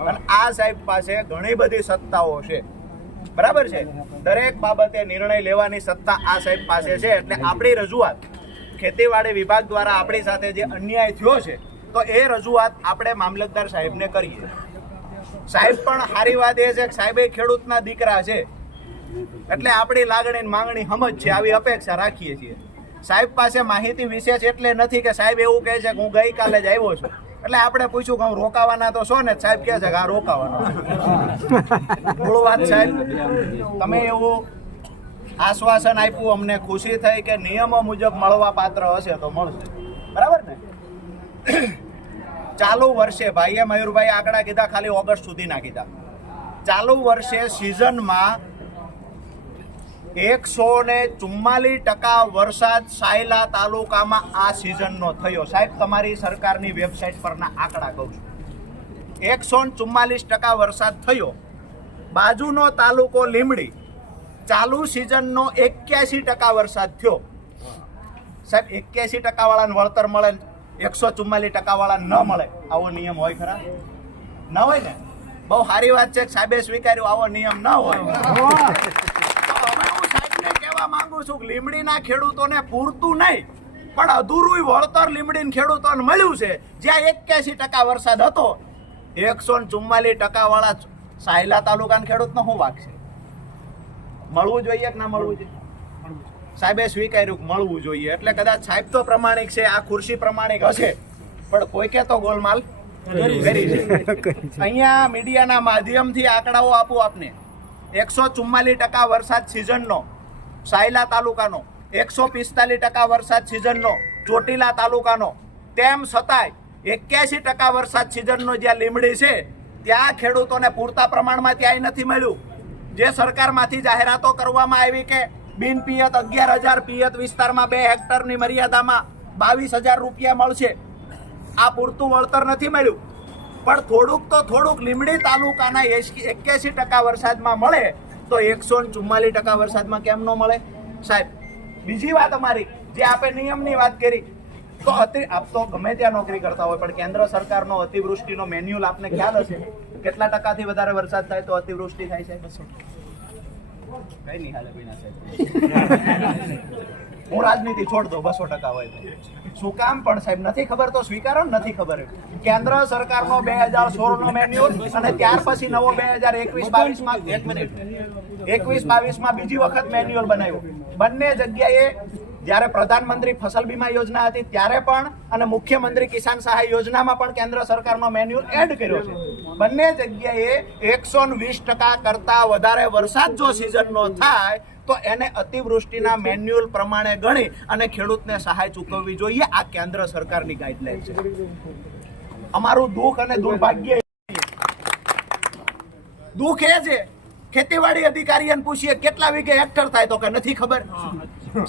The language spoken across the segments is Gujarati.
અને આ સાહેબ પાસે ઘણી બધી સત્તાઓ છે. બરાબર છે? દરેક બાબતે નિર્ણય લેવાની સત્તા આ સાહેબ પાસે છે. એટલે આપણી રજૂઆત ખેતીવાડી વિભાગ દ્વારા આપણી સાથે જે અન્યાય થયો છે, તો એ રજૂઆત આપણે મામલતદાર સાહેબને કરીએ. સાહેબ પણ સારી વાત એ છે કે સાહેબ ખેડૂતના દીકરા છે. એટલે આપણી લાગણી માંગણી સમજ છે. આવી અપેક્ષા રાખીએ છીએ. સાહેબ પાસે માહિતી વિશેષ એટલે નથી કે સાહેબ એવું કહે છે કે હું ગઈકાલે જ આવ્યો છું. એટલે આપણે પૂછ્યું કે હું રોકાવાના તો છો ને? સાહેબ કહે છે કે આ રોકાવાનો. મૂળ વાત સાહેબ, તમે એવું આશ્વાસન આપ્યું, અમને ખુશી થઈ કે નિયમો મુજબ મળવા પાત્ર હશે તો મળશે. બરાબર ને? ચાલુ વર્ષે ભાઈએ મયુરભાઈ આંકડા કીધા, ખાલી ઓગસ્ટ સુધીના કીધા. ચાલુ વર્ષે સિઝનમાં એકસો ને ચુમ્માલીસ ટકા વરસાદ સાયલા તાલુકામાં આ સિઝનનો થયો. સાહેબ, તમારી સરકારની વેબસાઇટ પરના આંકડા કહું છું. એકસો ને ચુમ્માલીસ ટકા વરસાદ થયો. બાજુનો તાલુકો લીમડી ચાલુ સિઝનનો એક્યાસી ટકા વરસાદ થયો. સાહેબ, એક્યાસી ટકાવાળાને વળતર મળે એકસો ચુમ્માલીસ ટકા ન મળે. આવો નિયમ હોય ખરા? ન હોય ને? બહુ સારી વાત છે સાહેબે સ્વીકાર્યું, આવો નિયમ ન હોય. છું કે લીમડીના ખેડૂતોને પૂરતું નહીં પણ અધૂરું વળતર લીમડીના ખેડૂતોને મળ્યું છે. જ્યાં એક્યાસી ટકા વરસાદ હતો એકસો ચુમ્માલીસ ટકા વાળા સાયલા તાલુકાના ખેડૂતનો શું વાક છે? મળવું જોઈએ કે ના મળવું જોઈએ? સાહેબે સ્વીકાર્યું મળવું જોઈએ. એટલે કદાચ સાહેબ તો પ્રમાણિક છે આ ખુરશી પ્રમાણિક હશે. પણ કોઈકે તો ગોલમાલ અહીંયા મીડિયાના માધ્યમથી આંકડાઓ આપું આપને. એકસો ચુમ્માલીસ ટકા વરસાદ સિઝનનો. સાયલા તાલુકાનો, એકસો પિસ્તાલીસ ટકા વરસાદ સિઝનનો, ચોટીલા તાલુકાનો. તેમ છતાંય એક્યાસી ટકા વરસાદ સિઝનનો જ્યાં લીમડી છે, ત્યાં ખેડૂતોને પૂરતા પ્રમાણમાં ત્યાંય નથી મળ્યું. જે સરકારમાંથી જાહેરાતો કરવામાં આવી કે બિન અગિયાર હજાર પિયત વિસ્તારમાં બે હેક્ટરની મર્યાદામાં બાવીસ હજાર રૂપિયા મળશે, આ પૂરતું વળતર નથી મળ્યું. પણ થોડુંક તો થોડુંક લીમડી તાલુકાના એક્યાસી ટકા વરસાદમાં મળે તો એકસો ને ચુમ્માલીસ ટકા વરસાદમાં કેમ ન મળે? સાહેબ બીજી વાત અમારી જે આપે નિયમની વાત કરી તો અતિ આપ તો ગમે ત્યાં નોકરી કરતા હોય પણ કેન્દ્ર સરકારનો અતિવૃષ્ટિનો મેન્યુઅલ આપને ખ્યાલ હશે? કેટલા ટકાથી વધારે વરસાદ થાય તો અતિવૃષ્ટિ થાય છે? કઈ નહીં હાલે સાહેબ. હું રાજનીતિ છોડ દઉં, બસો ટકા હોય તો. શું કામ પણ સાહેબ, નથી ખબર તો સ્વીકારો નથી ખબર. કેન્દ્ર સરકારનો બે હજાર સોળ નો મેન્યુઅલ અને ત્યાર પછી નવો બે હજાર એકવીસ બાવીસમાં એક મિનિટ એકવીસ બાવીસમાં બીજી વખત મેન્યુઅલ બનાવ્યો. બંને જગ્યાએ જ્યારે પ્રધાનમંત્રી ફસલ બીમા યોજના હતી, ત્યારે પણ અને મુખ્યમંત્રી કિસાન સહાય યોજનામાં પણ કેન્દ્ર સરકારનો મેન્યુઅલ એડ કર્યો છે. બંને જગ્યાએ એકસો વીસ ટકા કરતા વધારે વરસાદ જો સિઝનનો થાય, તો એને અતિવૃષ્ટિના મેન્યુઅલ પ્રમાણે ગણી અને ખેડૂતને સહાય ચૂકવવી જોઈએ. આ કેન્દ્ર સરકારની ગાઈડલાઈન છે. અમારું દુઃખ અને દુર્ભાગ્ય દુઃખ એ છે, ખેતીવાડી અધિકારીને પૂછીએ કેટલા વીઘે હેક્ટર થાય તો કે નથી ખબર.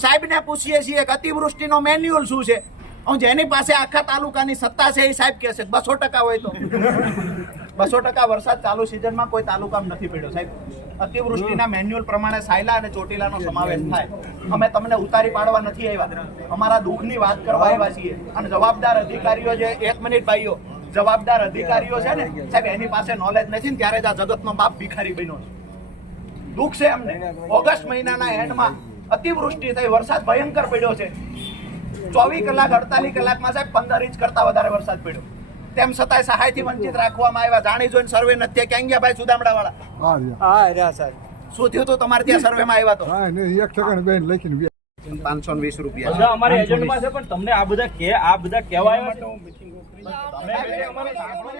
સાહેબને પૂછીએ છીએ કે અતિવૃષ્ટિનો મેન્યુઅલ શું છે? જેની પાસે આખા તાલુકાની સત્તા છે એ સાહેબ કહેશે બસો ટકા હોય તો. બસો ટકા વરસાદ ચાલુ સિઝનમાં કોઈ તાલુકામાં નથી પડ્યો સાહેબ. અતિવૃષ્ટિના મેન્યુઅલ પ્રમાણે સાયલા અને ચોટીલાનો સમાવેશ થાય. અમે તમને ઉતારી પાડવા નથી આવ્યા. અમારા દુઃખની વાત કરવા આવ્યા છીએ. અને જવાબદાર અધિકારીઓ જે એક મિનિટ ભાઈઓ જવાબદાર અધિકારીઓ છે ને સાહેબ એની પાસે નોલેજ નથી ને ત્યારે જ આ જગતનો બાપ ભિખારી બન્યો છે. દુઃખ છે અમને. ઓગસ્ટ મહિનાના એન્ડમાં અતિવૃષ્ટિ થઈ વરસાદ ભયંકર પડ્યો છે. ચોવીસ કલાક અડતાલીસ કલાકમાં સાહેબ પંદર ઇંચ કરતા વધારે વરસાદ પડ્યો. તેમ છતાંય સહાયથી વંચિત રાખવામાં આવ્યા. જાણી જોઈને સર્વે નથી ક્યાં ગયા ભાઈ? સુદામડા વાળા હા રહ્યા. સાહેબ. શું થયું તો? તમારે ત્યાં સર્વેમાં આવ્યા તો? હા ને એક સેકન્ડ બેન લખીને પાંચસો ને વીસ રૂપિયા. બધા અમારી એજન્ટમાં છે પણ તમને આ બધા કે આ બધા કહેવાય માટે હું સાંભળો